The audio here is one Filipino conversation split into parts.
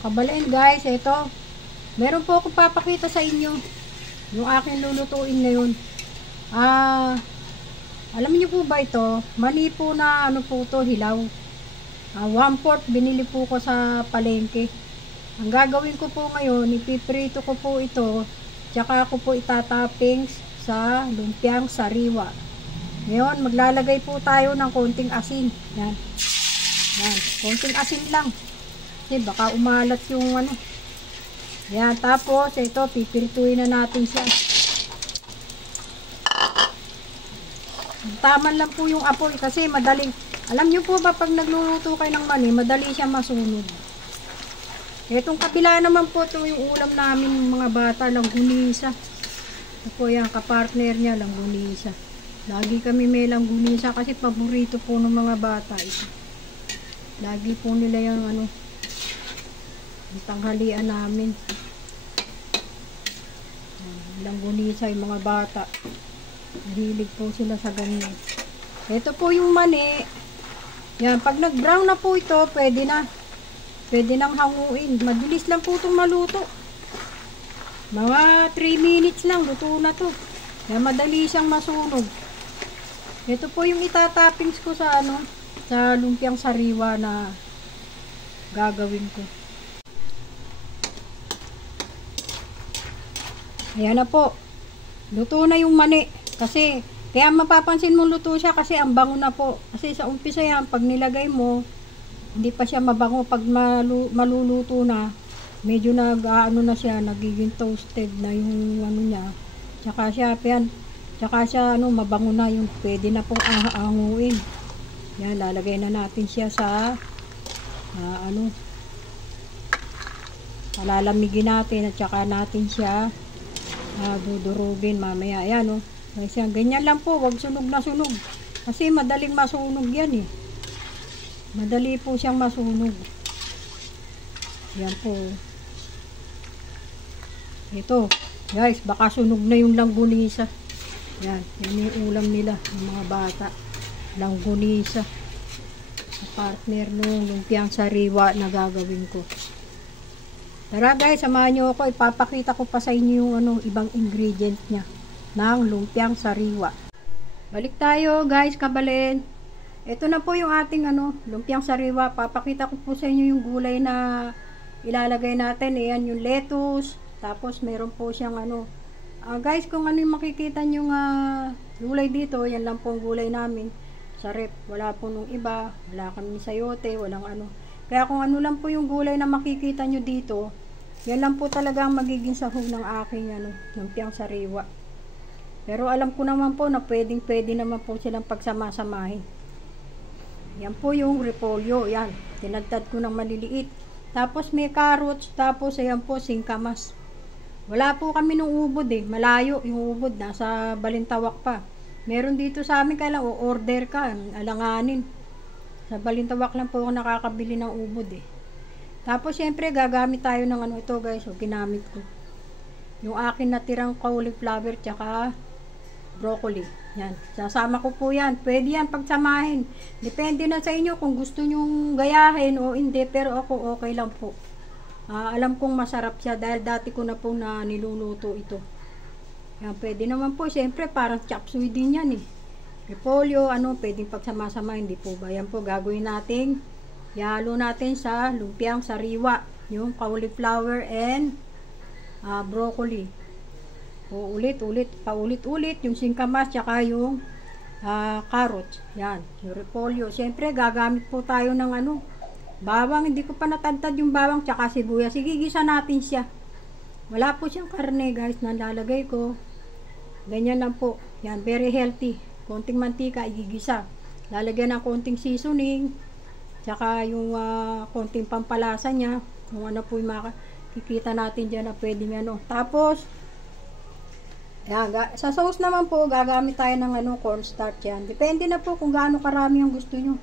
Kabalain guys, ito. Meron po akong papakita sa inyo. Yung aking lulutuin ngayon. Alam niyo po ba ito? Mani po na ano po to, hilaw. 1/4 binili po ko sa palengke. Ang gagawin ko po ngayon, ipiprito ko po ito. Tsaka ko po itatoppings sa lumpiang sariwa. Ngayon, maglalagay po tayo ng konting asin. Yan. Yan. Konting asin lang. Kasi baka umalat yung ano. Yan. Tapos, ito, pipirituin na natin siya. Taman lang po yung apoy kasi madaling. Alam nyo po ba pag nagluluto kayo ng mani, madali siya masunog. Itong kabila naman po ito yung ulam namin mga bata, langgunisa. Ito po yan, kapartner niya, langgunisa. Lagi kami may langgunisa kasi paborito po ng mga bata ito. Lagi po nila yung ano, yung tanghalian namin. Langgunisa yung mga bata. Mahilig po sila sa ganyan. Ito po yung mani. Yan, pag nag-brown na po ito, pwede na. Pwede nang hanguin. Mabilis lang po itong maluto. Mga 3 minutes lang, luto na to. Yan, madali siyang masunog. Ito po yung itatoppings ko sa ano, sa lumpiang sariwa na gagawin ko. Ayan na po. Luto na yung mani. Kasi, kaya mapapansin mo luto siya kasi ang bango na po. Kasi sa umpisa yan, pag nilagay mo, hindi pa siya mabango. Pag maluluto na, medyo nag-ano na siya, nagiging toasted na yung ano niya. Tsaka siya, ano, mabango na yung pwede na pong aanguin. Yan, lalagay na natin siya sa, ano, palalamigin natin at tsaka natin siya dudurugin mamaya. Ayan, oh. Kasi ganyan lang po, wag sunog na sunog. Kasi madaling masunog yan eh. Madali po siyang masunog. Yan po. Ito, guys, baka sunog na yung langgunisa. Yan, yan yung ulam nila, ng mga bata. Langgunisa. Partner nung lumpiang sariwa na gagawin ko. Tara guys, samahan nyo ako. Ipapakita ko pa sa inyo yung ano, ibang ingredient niya ng lumpiang sariwa. Balik tayo guys, kabalin. Ito na po yung ating ano, lumpiang sariwa. Papakita ko po sa inyo yung gulay na ilalagay natin. Ayan yung lettuce. Tapos meron po siyang ano. Guys, kung ano yung makikita nyo gulay dito, yan lang po ang gulay namin. Sa rep, wala po nung iba. Wala kami sayote, walang ano. Kaya kung ano lang po yung gulay na makikita nyo dito, yan lang po talaga ang magiging sahog ng aking ano, lumpiang sariwa. Pero alam ko naman po na pwede naman po silang pagsama-samahin. Yan po yung repolyo. Yan. Tinagtad ko ng maliliit. Tapos may carrots. Tapos ayan po, singkamas. Wala po kami nung ubod eh. Malayo yung ubod. Nasa Balintawak pa. Meron dito sa amin kailang o-order ka. Alanganin. Sa Balintawak lang po ako nakakabili ng ubod eh. Tapos syempre gagamit tayo ng ano ito guys. O ginamit ko. Yung akin natirang cauliflower tsaka broccoli. Yan. Sasama ko po yan. Pwede yan pagsamahin. Depende na sa inyo kung gusto nyong gayahin o hindi. Pero ako okay lang po. Alam kong masarap siya dahil dati ko na po na niluluto ito. Yan. Pwede naman po. Siyempre parang chop suey din yan eh. Repolyo, ano, pwedeng pagsama-sama. Hindi po ba? Yan po gagawin natin. Ihalo natin sa lumpiang sariwa. Yung cauliflower and broccoli. Paulit-ulit yung singkamas tsaka yung carrots. Yan, yung repolyo. Siyempre, gagamit po tayo ng ano, bawang. Hindi ko pa natagtad yung bawang tsaka sibuyas. Igigisa natin siya. Wala po siyang karne, guys, na lalagay ko. Ganyan lang po. Yan, very healthy. Konting mantika, igigisa. Lalagyan ng konting seasoning. Tsaka yung konting pampalasa niya. Kung ano po yung makikita natin dyan na pwede ano. Tapos, yan, sa sauce naman po, gagamit tayo ng ano, cornstarch yan. Depende na po kung gaano karami ang gusto nyo.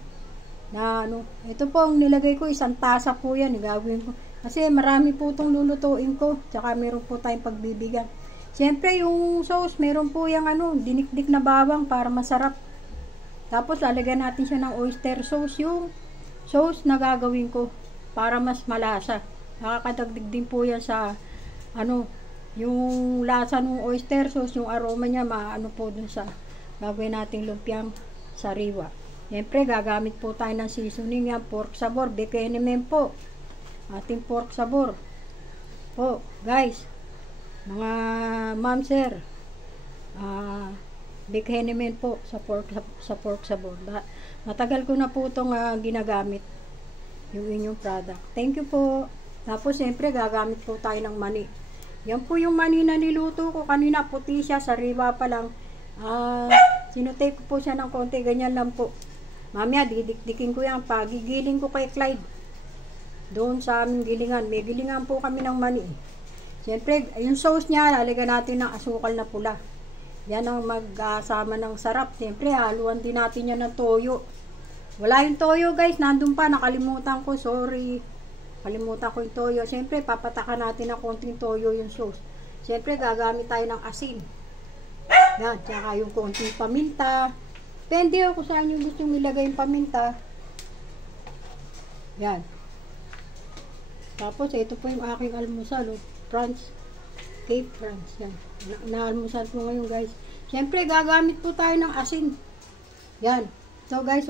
Na ano, ito po ang nilagay ko, 1 tasa po yan, gagawin ko. Kasi marami po itong lulutuin ko. Tsaka meron po tayong pagbibigan. Siyempre, yung sauce, meron po yung ano, dinikdik na bawang para masarap. Tapos, lalagyan natin siya ng oyster sauce, yung sauce na gagawin ko para mas malasa. Nakakadagdag din po yan sa ano, yung lasa ng oyster sauce, yung aroma niya, maano po dun sa gagawin nating lumpiang sariwa. Siyempre, gagamit po tayo ng seasoning yan, pork sabor, bekenemen po. Ating pork sabor. Po, guys, mga ma'am sir, bekenemen po sa pork sabor. Matagal ko na po itong ginagamit, yung inyong product. Thank you po. Tapos, siyempre, gagamit po tayo ng mani. Yan po yung mani na niluto ko. Kanina puti siya, sariwa pa lang. Sinutake ko po siya ng konti, ganyan lang po. Mamaya, didikdikin ko yan. Pagigiling ko kay Clyde. Doon sa aming gilingan. May gilingan po kami ng mani. Siyempre, yung sauce niya, lalagyan natin ng asukal na pula. Yan ang mag-asama ng sarap. Siyempre, haluan din natin yan ng toyo. Wala yung toyo, guys. Nandun pa, nakalimutan ko. Sorry. Kalimutan ko yung toyo. Siyempre, papatakan natin ng konting toyo yung sauce. Siyempre, gagamit tayo ng asin. Yan, tsaka yung konting paminta. Depende kung saan yung gusto nyo ilagay yung paminta. Yan. Tapos, ito po yung aking almusal. France. Cape France. Yan. Na-almusal po ngayon, guys. Siyempre, gagamit po tayo ng asin. Yan. So, guys,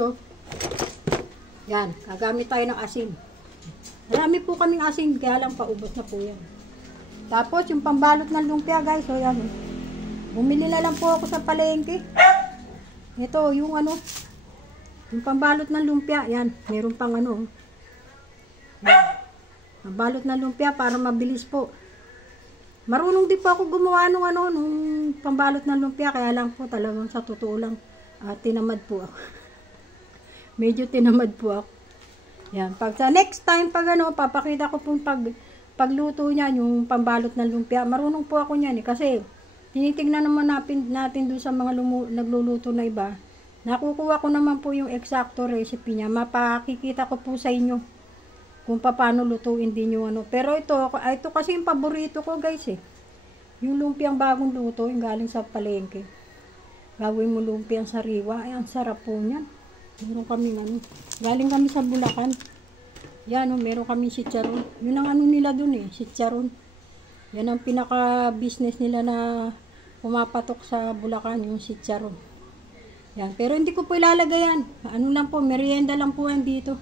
yan. Gagamit tayo ng asin. Marami po kaming asin, kaya lang paubos na po yan. Tapos, yung pambalot ng lumpia, guys, yan. Bumili na lang po ako sa palengke. Ito, yung yung pambalot ng lumpia, yan. Meron pang yan. Pambalot ng lumpia para mabilis po. Marunong din po ako gumawa nung pambalot ng lumpia, kaya lang po talagang sa totoo lang, tinamad po ako. Medyo tinamad po ako. Yan, pag sa next time papakita ko pong pagluto niya yung pambalot ng lumpia. Marunong po ako niyan kasi tinitingnan naman natin doon sa mga nagluluto na iba. Nakukuha ko naman po yung eksakto recipe niya. Mapakikita ko po sa inyo kung paano lutuin din yung Pero ito kasi yung paborito ko, guys, yung lumpiang bagong luto, yung galing sa palengke. Gawin mo lumpiang sariwa. Ay, ang sarap po niyan. Meron kami galing kami sa Bulacan. Yan, meron kami chicharon. Yun ang nila dun chicharon. Yan ang pinaka-business nila na pumapatok sa Bulacan, yung chicharon. Yan, pero hindi ko po ilalagay yan. Lang po, merienda lang po yan dito.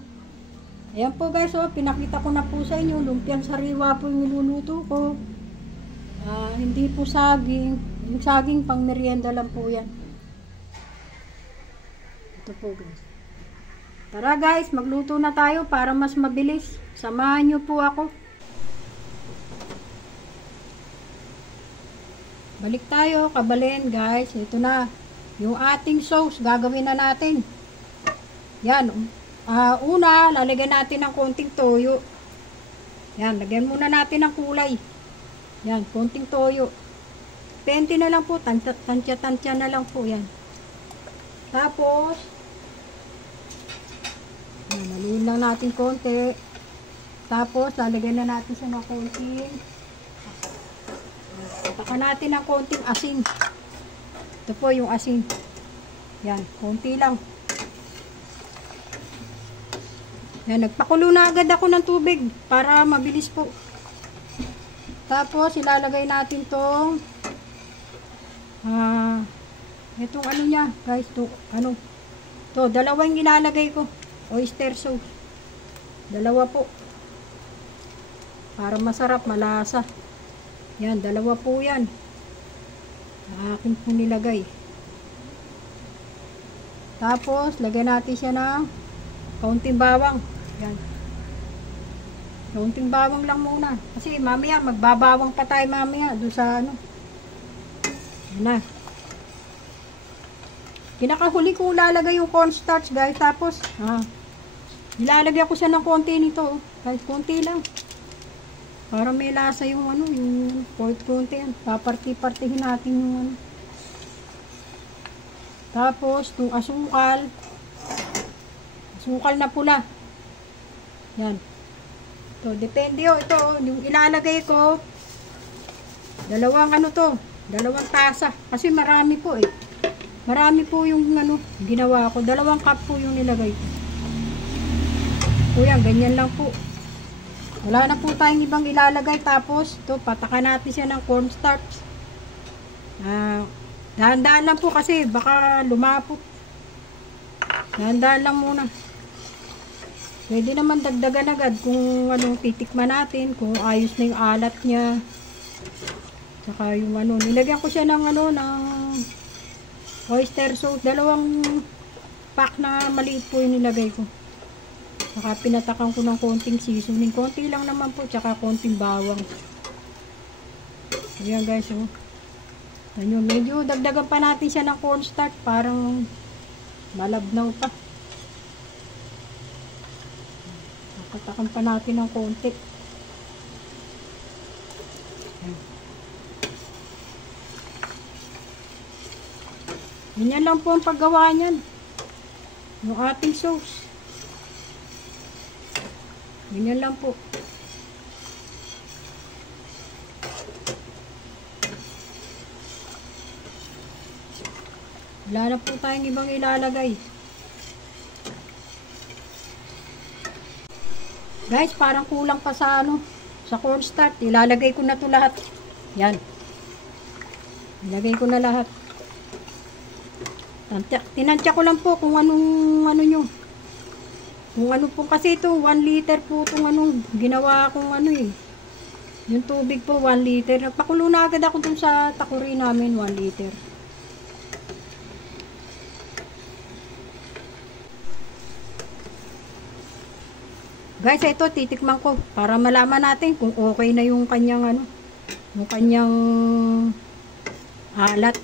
Ayan po, guys, pinakita ko na po sa inyo. Lumpiang sariwa po yung niluluto ko. Hindi po saging. Yung saging pang merienda lang po yan. Ito po, guys. Tara, guys, magluto na tayo para mas mabilis. Samahan nyo po ako. Balik tayo, kabalen, guys. Ito na. Yung ating sauce, gagawin na natin. Yan. Una, lalagyan natin ng konting toyo. Yan, lagyan muna natin ng kulay. Yan, konting toyo. Depende na lang po, tansya na lang po yan. Tapos, haluin lang natin konti. Tapos, lalagyan na natin siya ng konting. Taka natin ng konting asin. Ito po yung asin. Yan, konti lang. Yan, nagpakulo na agad ako ng tubig para mabilis po. Tapos, ilalagay natin tong itong niya, guys, to dalawang ilalagay ko. Oyster sauce. Dalawa po. Para masarap, malasa. Yan, dalawa po yan. Akin po nilagay. Tapos, lagyan natin siya ng kaunting bawang. Yan. Kaunting bawang lang muna. Kasi mamaya, magbabawang pa tayo mamaya. Doon sa Yan na. Pinakahuli ko lalagay yung cornstarch, guys. Tapos, ilalagay ko siya ng konti nito. Kahit konti lang. Para may lasa yung yung konti yan. Paparti-partihin natin yung Tapos, itong asukal. Asukal na pula. Yan. Ito, depende ito. Yung ilalagay ko, dalawang dalawang tasa. Kasi marami po Marami po yung ginawa ko. 2 cup po yung nilagay ko. O yan, ganyan lang po. Wala na po tayong ibang ilalagay. Tapos, ito, patakan natin siya ng cornstarch. Dahan-dahan lang po kasi baka lumapot. Dahan-dahan lang muna. Pwede naman dagdagan agad kung anong titikman natin, kung ayos na yung alat niya. Saka yung ano, nilagyan ko siya ng ano, ng oyster sauce. 2 pack na maliit po yung nilagay ko. Saka pinatakan ko ng konting seasoning. Konti lang naman po, tsaka konting bawang. Ayan guys, oh. Ano, medyo dagdagan pa natin siya ng cornstarch. Parang malabnaw pa. Patakan pa natin ng konti. Ganyan lang po ang paggawa niyan. Yung ating sauce. Ganyan lang po. Wala na po tayong ibang ilalagay. Guys, parang kulang pa sa ano, sa cornstarch. Ilalagay ko na to lahat. Yan. Ilagay ko na lahat. Tinansya ko lang po kung anong ano nyo. Kung ano po kasi ito, 1 liter po itong ano, ginawa kong ano eh. Yung tubig po, 1 liter. Nagpakulo na agad ako dun sa takuri namin, 1 liter. Guys, ito titikman ko para malaman natin kung okay na yung kanyang ano, yung kanyang alat.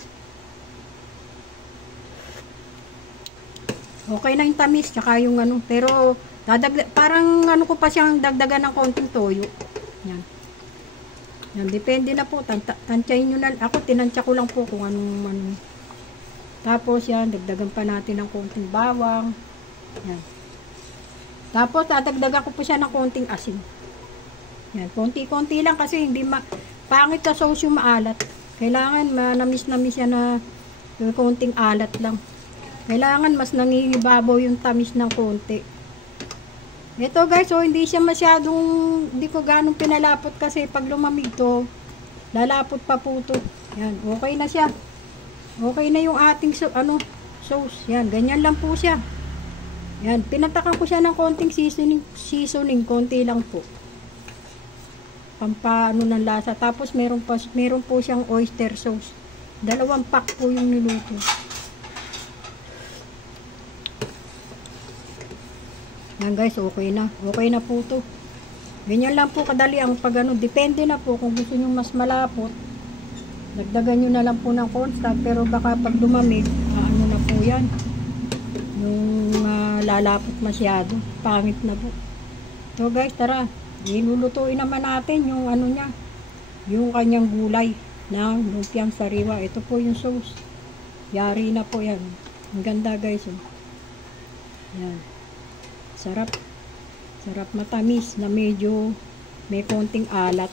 Okay na yung tamis, tsaka yung ano, pero parang ano ko pa siyang dagdagan ng konting toyo. Yan. Yan, depende na po, tansyahin nyo na. Ako, tinansya ko lang po kung anong ano. Tapos yan, dagdagan pa natin ng konting bawang. Yan. Tapos, dadagdagan ko po siya ng konting asin. Yan, konti-konti lang kasi hindi pangit sa sauce yung maalat. Kailangan manamis-namis yan na yung konting alat lang. Kailangan mas nangingibabaw yung tamis ng konti. Ito guys, so hindi siya masyadong, hindi ko ganong pinalapot kasi pag lumamig to, lalapot pa po to. Yan, okay na siya. Okay na yung ating sauce. Yan, ganyan lang po siya. Yan, pinatakan ko siya ng konting seasoning, konti lang po. Pampaano ng lasa. Tapos meron po siyang oyster sauce. 2 pack po yung niluto. Yan guys, okay na. Okay na po to. Ganyan lang po kadali ang pag ano. Depende na po kung gusto nyo mas malapot. Dagdagan nyo na lang po ng cornstarch. Pero baka pag lumamig, ano na po yan. Yung lalapot masyado. Pangit na po. So guys, tara. Ilulutuin naman natin yung ano niya. Yung kanyang gulay na lumpiang sariwa. Ito po yung sauce. Yari na po yan. Ang ganda guys. Oh. Yan. Sarap. Sarap matamis na medyo may konting alat.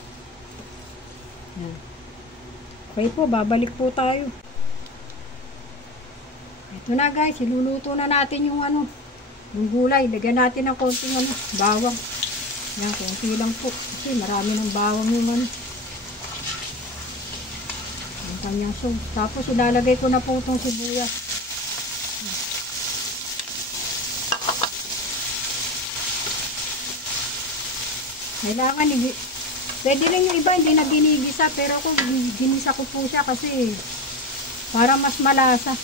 Yan. Okay po, babalik po tayo. Ito na guys, iluluto na natin yung ano, yung gulay. Lagyan natin ng konting ano, bawang. Yan, konti lang po. Kasi marami ng bawang yung ano. Yung kanyang sauce. Tapos ilalagay ko na po itong sibuyas. Kailangan, pwede rin yung iba hindi na ginigisa, pero ako ginisa ko po siya kasi para mas malasa.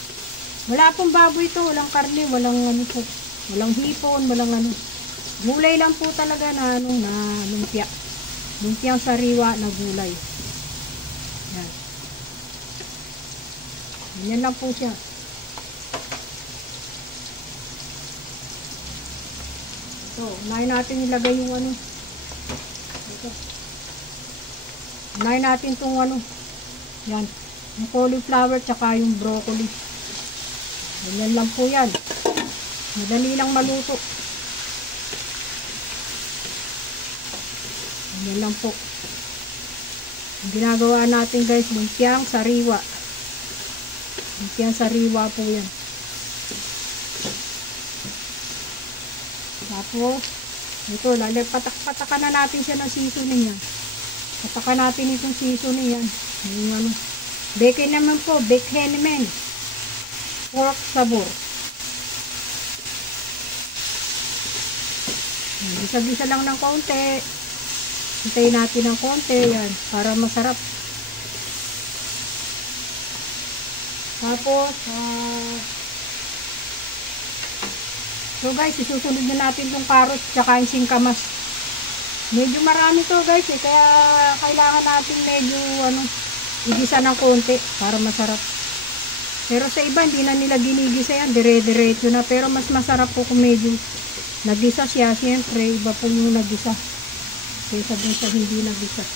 Wala pong baboy ito, walang karne, walang ano po, walang hipon, walang ano. Gulay lang po talaga na ano, na lumpia. Lumpiang sariwa na gulay. Yan. Ganyan lang po siya. Ito, unahin natin ilagay yung ano. Unahin natin itong ano, yan, yung cauliflower tsaka yung broccoli. Ganyan lang po yan. Madali lang maluto. Ganyan lang po. Ang ginagawa natin guys, lumpiang sariwa. Lumpiang sariwa po yan. Tapos, Ito, patak-patakan na natin siya ng seasoning yan. Patakan natin itong seasoning yan. Yung ano. Bacon naman po, bacon pork sabor. Gisa-gisa lang ng konti. Hintayin natin ng konti yan para masarap. Tapos so guys, isusunod na natin tong carrot tsaka yung singkamas. Medyo marami to guys kaya kailangan natin medyo igisa ng konti para masarap. Pero sa iba hindi na nila ginigisa yan, dire-diretso na, pero mas masarap po kung medyo nagisa siya. Siyempre iba po yung nagisa kaysa dun sa hindi nagisa.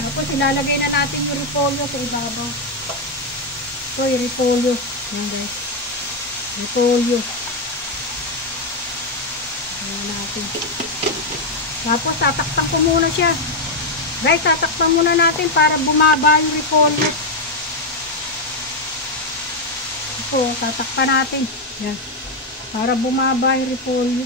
Tapos ilalagay na natin yung repolyo sa ibabaw. Ito yung repolyo. Yan guys. Repolyo. Ayan natin. Tapos tatakpan ko muna siya. Guys, tatakpan muna natin para bumaba yung repolyo. Ito, tatakpan natin. Yan. Para bumaba yung repolyo.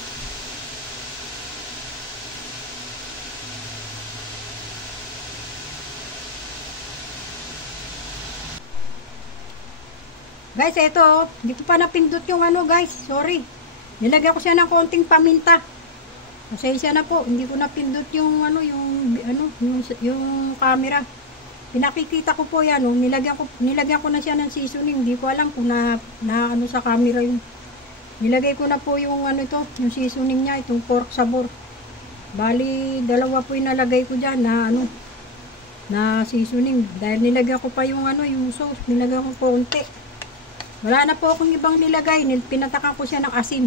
Guys, ito, hindi ko pa napindot yung guys. Sorry. Nilagyan ko siya ng konting paminta. Pasensya na po, hindi ko napindot yung yung camera. Pinakikita ko po yan, nilagyan ko na siya ng seasoning. Hindi ko alam kung na sa camera yung nilagay ko na po yung yung seasoning niya, itong pork sabor. Bali, dalawa po yung nalagay ko diyan na seasoning. Dahil nilagyan ko pa yung yung sauce, nilagyan ko konti. Wala na po akong ibang nilagay. Pinatakan ko siya ng asin.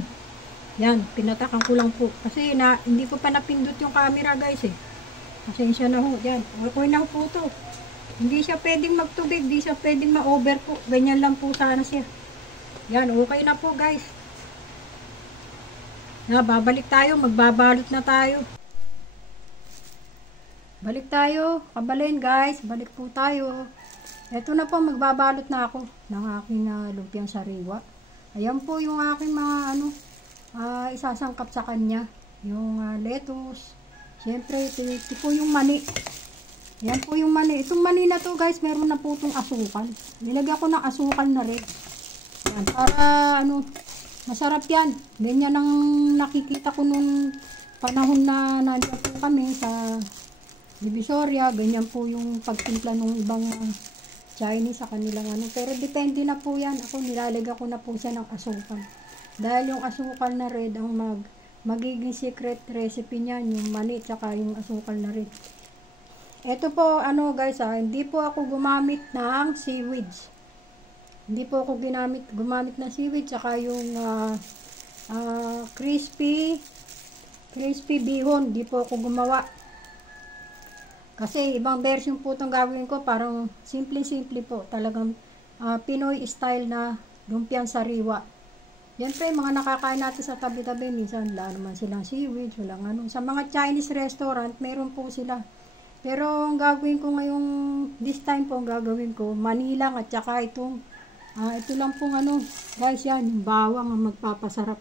Yan, pinatakan ko lang po. Kasi hindi ko pa napindot yung camera guys Pasensya na ho. Yan, okay na po to. Hindi siya pwedeng magtubig. Hindi siya pwedeng ma-over po. Ganyan lang po sana siya. Yan, okay na po guys. Babalik tayo. Magbabalot na tayo. Balik tayo. Kabalin guys. Balik po tayo. Ito na po, magbabalot na ako ng aking lumpiang sariwa. Ayan po yung aking mga isasangkap sa kanya. Yung lettuce. Siyempre, ito po yung mani. Ayan po yung mani. Itong mani na to guys, meron na po itong asukal. Nilagyan ko ng asukal na rin. Ayan, para masarap yan. Ganyan ang nakikita ko nung panahon na nandiyan po kami sa Divisoria. Ganyan po yung pagtimpla ng ibang Chinese sa kanilang pero depende na po yan. Ako nilalagyan ko na po siya ng asukal. Dahil yung asukal na red ang magiging secret recipe niyan, yung mani tsaka yung asukal na red. Ito po guys hindi po ako gumamit ng seaweeds. Hindi po ako gumamit ng seaweed tsaka yung crispy bihon. Hindi po ako gumawa. Kasi ibang version po itong gagawin ko, parang simple po, talagang Pinoy style na lumpiang sariwa. Yan po yung mga nakakain natin sa tabi-tabi, minsan wala naman silang seaweed, walang Sa mga Chinese restaurant, meron po sila. Pero ang gagawin ko ngayong, this time po, ang gagawin ko, mani lang at saka itong, ito lang pong guys yan, yung bawang ang magpapasarap.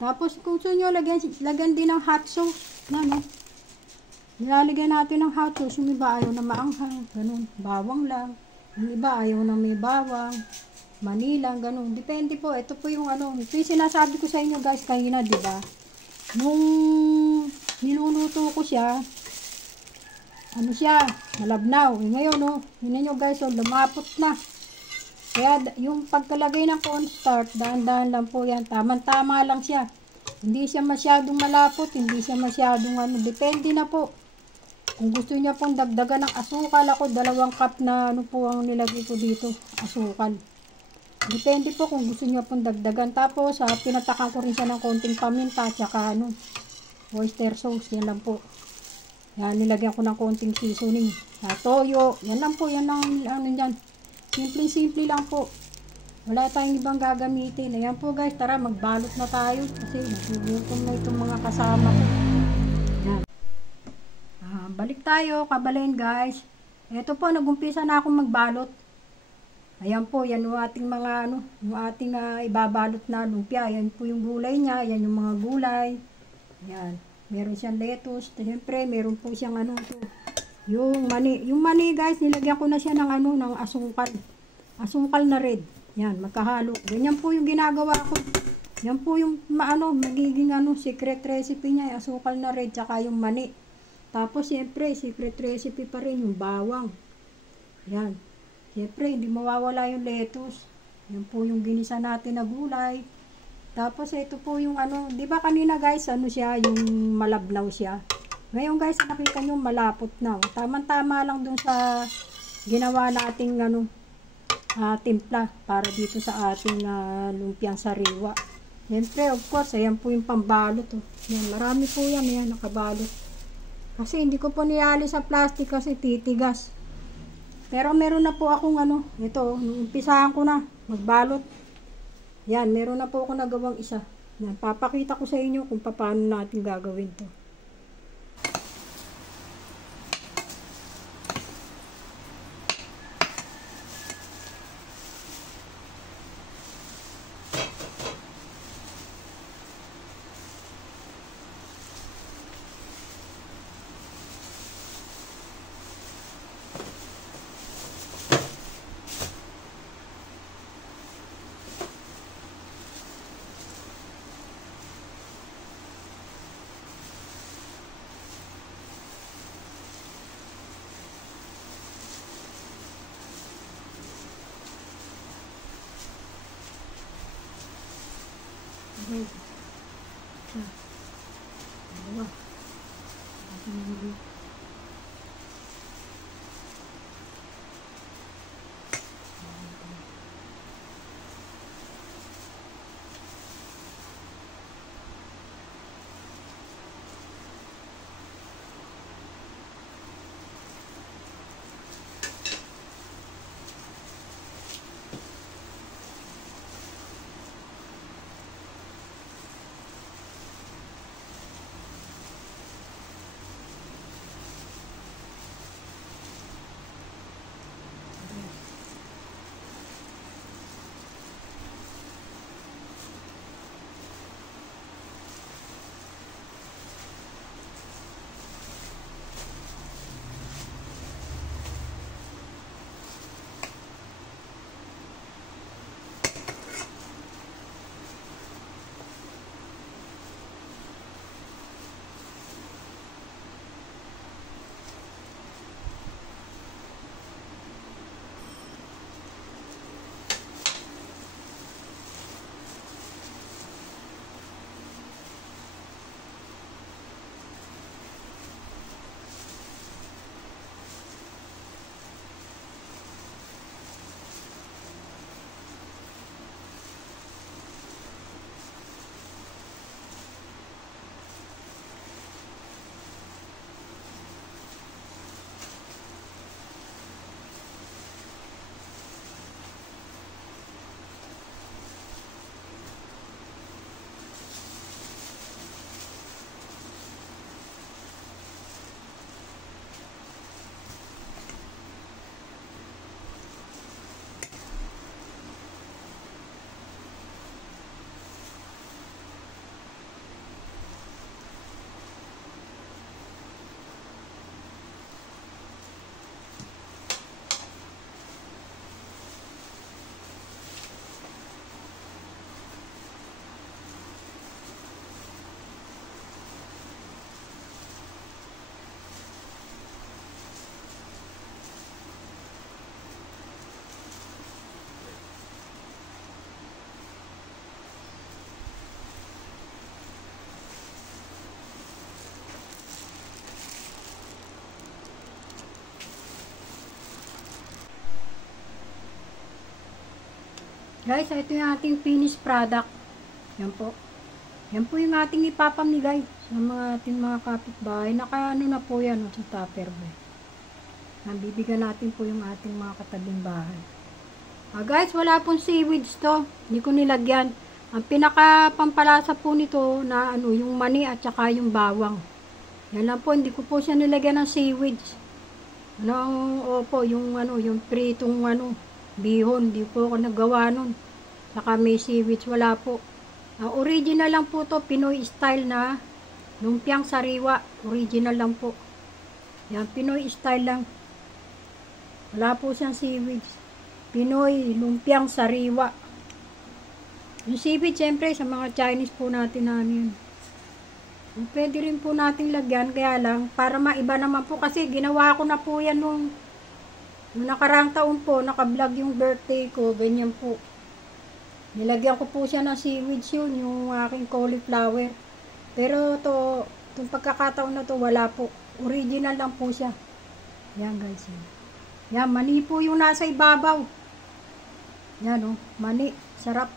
Tapos kung gusto nyo, lagyan din ng hot sauce, nilalagyan natin ng hot sauce. Yung iba ayaw na maanghang, ganun, bawang lang. Yung iba ayaw na may bawang, mani lang, ganun. Depende po. Ito po yung ito yung sinasabi ko sa inyo guys kanina, diba? Nung niluluto ko siya, malabnaw. Ngayon, yun nyo guys, lumapot na. Kaya yung pagkalagay ng cornstarch, dahan-dahan lang po yan. Tama-tama lang siya. Hindi siya masyadong malapot, hindi siya masyadong depende na po. Kung gusto niya pong dagdagan ng asukal, ako 2 cup na po ang nilagay ko dito, asukal. Depende po kung gusto niya pong dagdagan. Tapos, pinatakan ko rin siya ng konting paminta, tsaka oyster sauce, yan lang po. Yan, nilagyan ko ng konting seasoning. Toyo, yan lang po, yan ang yan. Simple lang po. Wala tayong ibang gagamitin. Ayan po guys, tara magbalot na tayo kasi nagugutom na itong mga kasama ko. Ayan. Balik tayo, kabalain guys. Ito po, nagumpisa na akong magbalot. Ayan po, yan yung ating mga yung ating ibabalot na lumpia. Ayan po yung gulay niya, ayan yung mga gulay. Ayan, meron siyang lettuce. Siyempre, meron po siyang yung mani guys, nilagyan ko na siya ng ng asukal. Asukal na red. Yan, magkahalo. Ganyan po yung ginagawa ko. Yan po yung magiging secret recipe niya, yung asukal na red tsaka yung mani. Tapos siyempre, secret recipe pa rin yung bawang. Yan. Siyempre, hindi mawawala yung lettuce. Yan po yung ginisa natin na gulay. Tapos ito po yung di ba kanina guys, siya, yung malabnaw siya. Ngayon guys, nakita nyo malapot na. Tama-tama lang dun sa ginawa nating timpla para dito sa ating lumpiang sariwa. Siyempre, of course, ayan po yung pambalot. Yan, marami po yan, ayan, nakabalot. Kasi hindi ko po nialis sa plastic kasi titigas. Pero meron na po akong ito, umpisahan ko na magbalot. Yan, meron na po ako nagawang isa. Yan, papakita ko sa inyo kung paano natin gagawin to. Okay. Dalawa. Guys, ito yung ating finished product. Yan po. Yan po yung ating ipapamigay sa mga ating mga kapitbahay. Nakaano na po yan sa Tupperware. Bibigyan natin po yung ating mga katabing bahay. Guys, wala pong seaweeds to. Hindi ko nilagyan. Ang pinaka pampalasa po nito na ano, yung mani at saka yung bawang. Yan lang po, hindi ko po siya nilagyan ng seaweeds. Opo, yung ano, yung pritong ano, bihon, hindi po ako nagawa nun. Saka may seaweeds, wala po. Original lang po to, Pinoy style na lumpiang sariwa. Original lang po. Yan, Pinoy style lang. Wala po siyang seaweeds. Pinoy lumpiang sariwa. Yung seaweed, syempre, sa mga Chinese po natin na yun. Pwede rin po natin lagyan, kaya lang, para maiba naman po, kasi ginawa ko na po yan nung nakarang taon po, naka-vlog yung birthday ko, ganyan po. Nilagyan ko po siya ng seaweeds yun, yung aking cauliflower. Pero itong pagkakataon na to, wala po. Original lang po siya. Yan guys. Yan, mani po yung nasa ibabaw. Yan o, mani. Sarap.